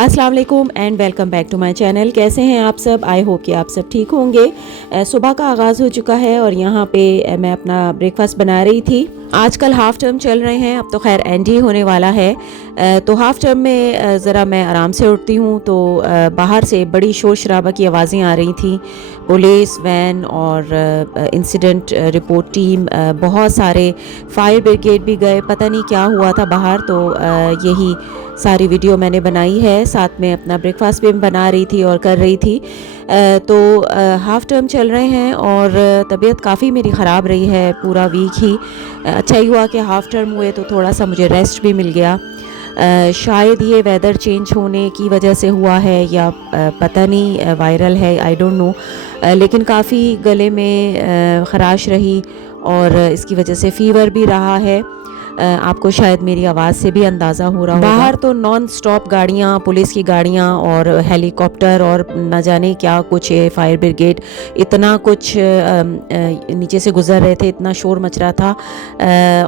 अस्सलाम वालेकुम and welcome back to my channel. कैसे हैं आप सब? आई होप कि आप सब ठीक होंगे। सुबह का आगाज़ हो चुका है और यहाँ पे मैं अपना ब्रेकफास्ट बना रही थी। आजकल हाफ़ टर्म चल रहे हैं, अब तो खैर एंड ही होने वाला है। तो हाफ़ टर्म में ज़रा मैं आराम से उठती हूँ तो बाहर से बड़ी शोर शराबा की आवाज़ें आ रही थी। पुलिस वैन और इंसिडेंट रिपोर्ट टीम, बहुत सारे फायर ब्रिगेड भी गए। पता नहीं क्या हुआ था बाहर, तो यही सारी वीडियो मैंने बनाई है। साथ में अपना ब्रेकफास्ट भी बना रही थी और कर रही थी। तो हाफ़ टर्म चल रहे हैं और तबीयत काफ़ी मेरी ख़राब रही है पूरा वीक ही। अच्छा ही हुआ कि हाफ़ टर्म हुए तो थोड़ा सा मुझे रेस्ट भी मिल गया। शायद ये वेदर चेंज होने की वजह से हुआ है या पता नहीं, वायरल है, आई डोंट नो। लेकिन काफ़ी गले में ख़राश रही और इसकी वजह से फ़ीवर भी रहा है। आपको शायद मेरी आवाज़ से भी अंदाज़ा हो रहा होगा। बाहर तो नॉन स्टॉप गाड़ियाँ, पुलिस की गाड़ियाँ और हेलीकॉप्टर और न जाने क्या कुछ, फायर ब्रिगेड, इतना कुछ नीचे से गुज़र रहे थे, इतना शोर मच रहा था।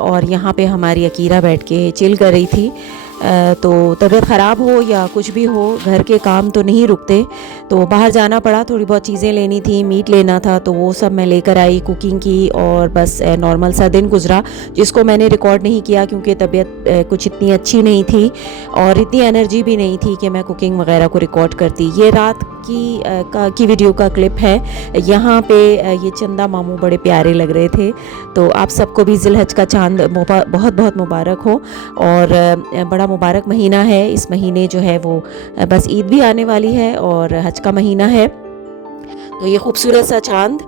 और यहाँ पे हमारी अकीरा बैठ के चिल कर रही थी। तो तबीयत ख़राब हो या कुछ भी हो, घर के काम तो नहीं रुकते, तो बाहर जाना पड़ा। थोड़ी बहुत चीज़ें लेनी थी, मीट लेना था, तो वो सब मैं लेकर आई, कुकिंग की और बस नॉर्मल सा दिन गुजरा, जिसको मैंने रिकॉर्ड नहीं किया क्योंकि तबीयत कुछ इतनी अच्छी नहीं थी और इतनी एनर्जी भी नहीं थी कि मैं कुकिंग वगैरह को रिकॉर्ड करती। ये रात की वीडियो का क्लिप है। यहाँ पे ये चंदा मामू बड़े प्यारे लग रहे थे। तो आप सबको भी ज़िलहज का चांद बहुत बहुत मुबारक हो और बड़ा मुबारक महीना है। इस महीने जो है वो बस ईद भी आने वाली है और हज का महीना है। तो ये खूबसूरत सा चांद,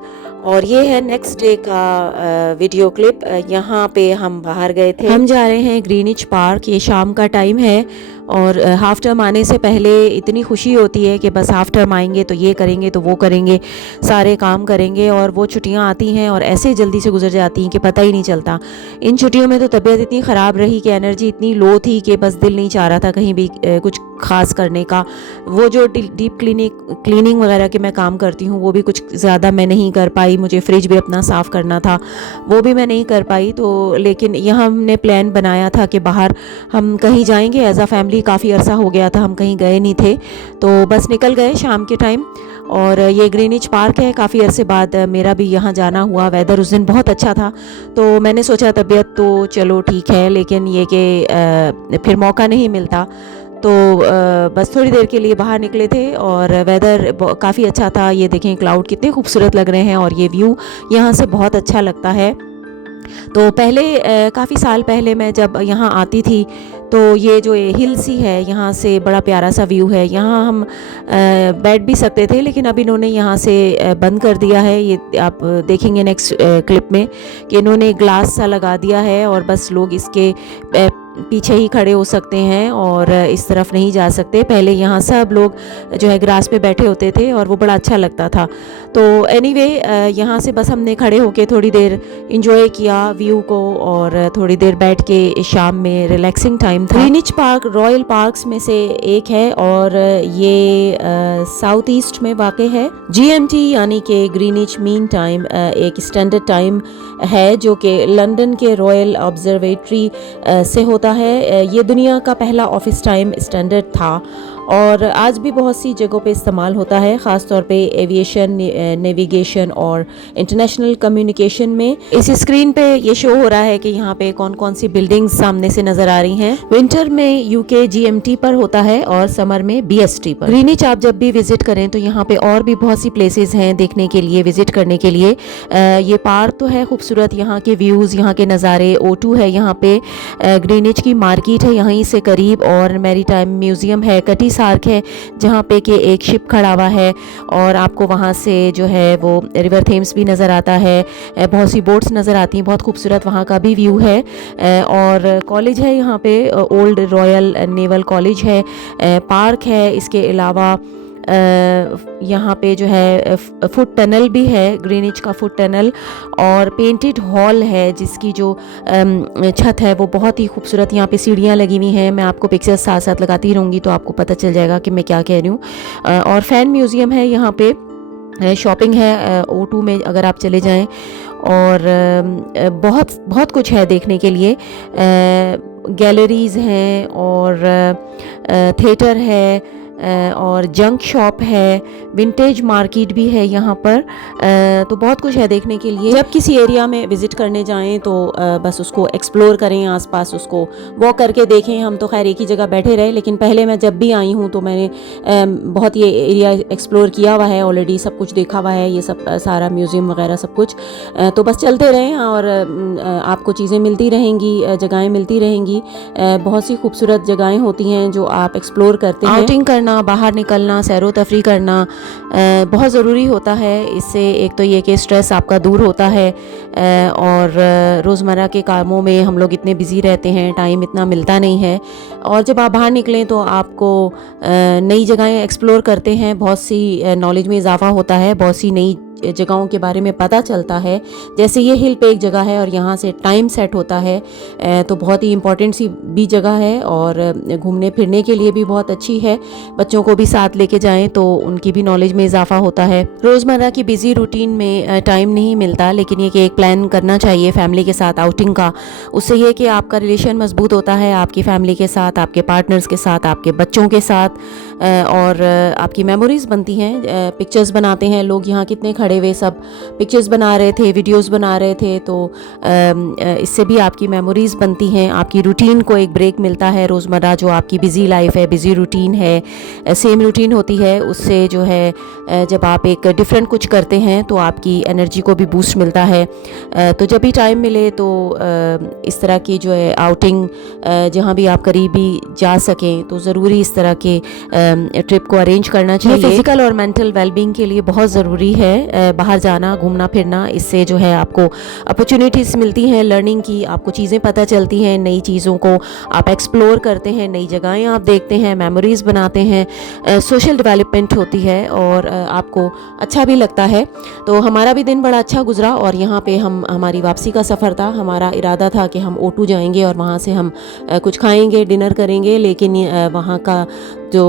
और ये है नेक्स्ट डे का वीडियो क्लिप। यहाँ पे हम बाहर गए थे, हम जा रहे हैं ग्रीनिच पार्क। ये शाम का टाइम है और हाफ़ टर्म आने से पहले इतनी खुशी होती है कि बस हाफ़ टर्म आएंगे तो ये करेंगे तो वो करेंगे, सारे काम करेंगे। और वो छुट्टियाँ आती हैं और ऐसे जल्दी से गुजर जाती हैं कि पता ही नहीं चलता। इन छुट्टियों में तो तबीयत इतनी ख़राब रही कि एनर्जी इतनी लो थी कि बस दिल नहीं चाह रहा था कहीं भी कुछ ख़ास करने का। वो जो डीप क्लीनिंग वगैरह के मैं काम करती हूँ वो भी कुछ ज़्यादा मैं नहीं कर पाई। मुझे फ्रिज भी अपना साफ़ करना था, वो भी मैं नहीं कर पाई। तो लेकिन यहाँ हमने प्लान बनाया था कि बाहर हम कहीं जाएंगे एज अ फैमिली। काफ़ी अरसा हो गया था हम कहीं गए नहीं थे, तो बस निकल गए शाम के टाइम। और ये ग्रीनिच पार्क है, काफ़ी अरसे बाद मेरा भी यहाँ जाना हुआ। वेदर उस दिन बहुत अच्छा था, तो मैंने सोचा तबीयत तो चलो ठीक है, लेकिन ये कि फिर मौका नहीं मिलता। तो बस थोड़ी देर के लिए बाहर निकले थे और वेदर काफ़ी अच्छा था। ये देखें क्लाउड कितने खूबसूरत लग रहे हैं और ये व्यू यहाँ से बहुत अच्छा लगता है। तो पहले काफ़ी साल पहले मैं जब यहाँ आती थी तो ये जो हिल सी है, यहाँ से बड़ा प्यारा सा व्यू है। यहाँ हम बैठ भी सकते थे, लेकिन अब इन्होंने यहाँ से बंद कर दिया है। ये आप देखेंगे नेक्स्ट क्लिप में कि इन्होंने ग्लास सा लगा दिया है और बस लोग इसके पीछे ही खड़े हो सकते हैं और इस तरफ नहीं जा सकते। पहले यहाँ सब लोग जो है ग्रास पे बैठे होते थे और वो बड़ा अच्छा लगता था। तो एनीवे यहाँ से बस हमने खड़े होके थोड़ी देर इंजॉय किया व्यू को और थोड़ी देर बैठ के शाम में रिलैक्सिंग टाइम था। ग्रीनिच पार्क रॉयल पार्क्स में से एक है और ये साउथ ईस्ट में वाक़ है। GMT यानी कि ग्रीनिच मीन टाइम एक स्टैंडर्ड टाइम है जो कि लंदन के रॉयल ऑब्जर्वेटरी से होता है। ये दुनिया का पहला ऑफिस टाइम स्टैंडर्ड था और आज भी बहुत सी जगहों पे इस्तेमाल होता है, ख़ास तौर पे एविएशन, नेविगेशन और इंटरनेशनल कम्युनिकेशन में। इस स्क्रीन पे ये शो हो रहा है कि यहाँ पे कौन कौन सी बिल्डिंग्स सामने से नज़र आ रही हैं। विंटर में UK GMT पर होता है और समर में BST पर। ग्रीनिच आप जब भी विजिट करें तो यहाँ पे और भी बहुत सी प्लेसेस हैं देखने के लिए, विजिट करने के लिए। ये पार्क तो है खूबसूरत, यहाँ के व्यूज़, यहाँ के नज़ारे। O2 है यहाँ पे, ग्रीनिच की मार्केट है यहीं से करीब, और मैरी टाइम म्यूज़ियम है, कटी सार्क है जहाँ पे कि एक शिप खड़ा हुआ है और आपको वहाँ से जो है वो रिवर थेम्स भी नज़र आता है। बहुत सी बोट्स नज़र आती हैं, बहुत खूबसूरत वहाँ का भी व्यू है। और कॉलेज है यहाँ पे, ओल्ड रॉयल नेवल कॉलेज है। पार्क है, इसके अलावा यहाँ पे जो है फुट टनल भी है, ग्रीनिच का फुट टनल, और पेंटेड हॉल है जिसकी जो छत है वो बहुत ही खूबसूरत। यहाँ पे सीढ़ियाँ लगी हुई हैं, मैं आपको पिक्चर्स साथ साथ लगाती रहूँगी तो आपको पता चल जाएगा कि मैं क्या कह रही हूँ। और फ़ैन म्यूज़ियम है यहाँ पे, शॉपिंग है O2 में अगर आप चले जाएं। और बहुत बहुत कुछ है देखने के लिए। गैलरीज़ हैं और थिएटर है और जंक शॉप है, विंटेज मार्केट भी है यहाँ पर। तो बहुत कुछ है देखने के लिए। जब किसी एरिया में विज़िट करने जाएं तो बस उसको एक्सप्लोर करें, आसपास उसको वॉक करके देखें। हम तो खैर एक ही जगह बैठे रहे, लेकिन पहले मैं जब भी आई हूँ तो मैंने बहुत ये एरिया एक्सप्लोर किया हुआ है ऑलरेडी, सब कुछ देखा हुआ है, ये सब सारा म्यूज़ियम वगैरह सब कुछ। तो बस चलते रहें और आपको चीज़ें मिलती रहेंगी, जगहें मिलती रहेंगी। बहुत सी खूबसूरत जगहें होती हैं जो आप एक्सप्लोर करते हैं। आउटिंग करना, बाहर निकलना, सैरो तफरी करना बहुत ज़रूरी होता है। इससे एक तो ये कि स्ट्रेस आपका दूर होता है और रोज़मर्रा के कामों में हम लोग इतने बिज़ी रहते हैं, टाइम इतना मिलता नहीं है। और जब आप बाहर निकलें तो आपको नई जगहें एक्सप्लोर करते हैं, बहुत सी नॉलेज में इजाफ़ा होता है, बहुत सी नई जगहों के बारे में पता चलता है। जैसे ये हिल पे एक जगह है और यहाँ से टाइम सेट होता है, तो बहुत ही इम्पोर्टेंट सी भी जगह है और घूमने फिरने के लिए भी बहुत अच्छी है। बच्चों को भी साथ लेके जाएं तो उनकी भी नॉलेज में इजाफा होता है। रोज़मर्रा की बिज़ी रूटीन में टाइम नहीं मिलता, लेकिन ये कि एक प्लान करना चाहिए फैमिली के साथ आउटिंग का। उससे ये कि आपका रिलेशन मजबूत होता है आपकी फैमिली के साथ, आपके पार्टनर्स के साथ, आपके बच्चों के साथ, और आपकी मेमोरीज़ बनती हैं। पिक्चर्स बनाते हैं लोग, यहाँ कितने खड़े हुए सब पिक्चर्स बना रहे थे, वीडियोस बना रहे थे, तो इससे भी आपकी मेमोरीज़ बनती हैं। आपकी रूटीन को एक ब्रेक मिलता है। रोज़मर्रा जो आपकी बिज़ी लाइफ है, बिज़ी रूटीन है, सेम रूटीन होती है, उससे जो है जब आप एक डिफरेंट कुछ करते हैं तो आपकी एनर्जी को भी बूस्ट मिलता है। तो जब भी टाइम मिले तो इस तरह की जो है आउटिंग, जहाँ भी आप करीबी जा सकें तो ज़रूरी इस तरह के ट्रिप को अरेंज करना चाहिए। फिज़िकल और मेंटल वेलबींग के लिए बहुत ज़रूरी है बाहर जाना, घूमना फिरना। इससे जो है आपको अपॉर्चुनिटीज़ मिलती हैं लर्निंग की, आपको चीज़ें पता चलती हैं, नई चीज़ों को आप एक्सप्लोर करते हैं, नई जगहें आप देखते हैं, मेमोरीज़ बनाते हैं, सोशल डेवलपमेंट होती है और आपको अच्छा भी लगता है। तो हमारा भी दिन बड़ा अच्छा गुजरा और यहाँ पे हमारी वापसी का सफ़र था। हमारा इरादा था कि हम O2 जाएंगे और वहाँ से हम कुछ खाएंगे, डिनर करेंगे, लेकिन वहाँ का जो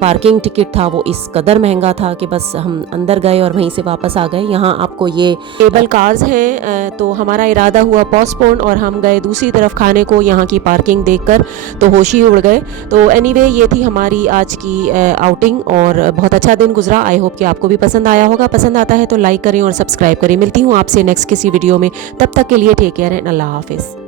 पार्किंग टिकट था वो इस कदर महंगा था कि बस हम अंदर गए और वहीं से वापस आ गए। यहाँ आपको ये केबल कार्स हैं, तो हमारा इरादा हुआ पोस्टपोन और हम गए दूसरी तरफ खाने को। यहाँ की पार्किंग देखकर तो होश ही उड़ गए। तो एनीवे ये थी हमारी आज की आउटिंग और बहुत अच्छा दिन गुजरा। आई होप कि आपको भी पसंद आया होगा। पसंद आता है तो लाइक करें और सब्सक्राइब करें। मिलती हूँ आपसे नेक्स्ट किसी वीडियो में, तब तक के लिए टेक केयर एंड अल्लाह हाफिज़।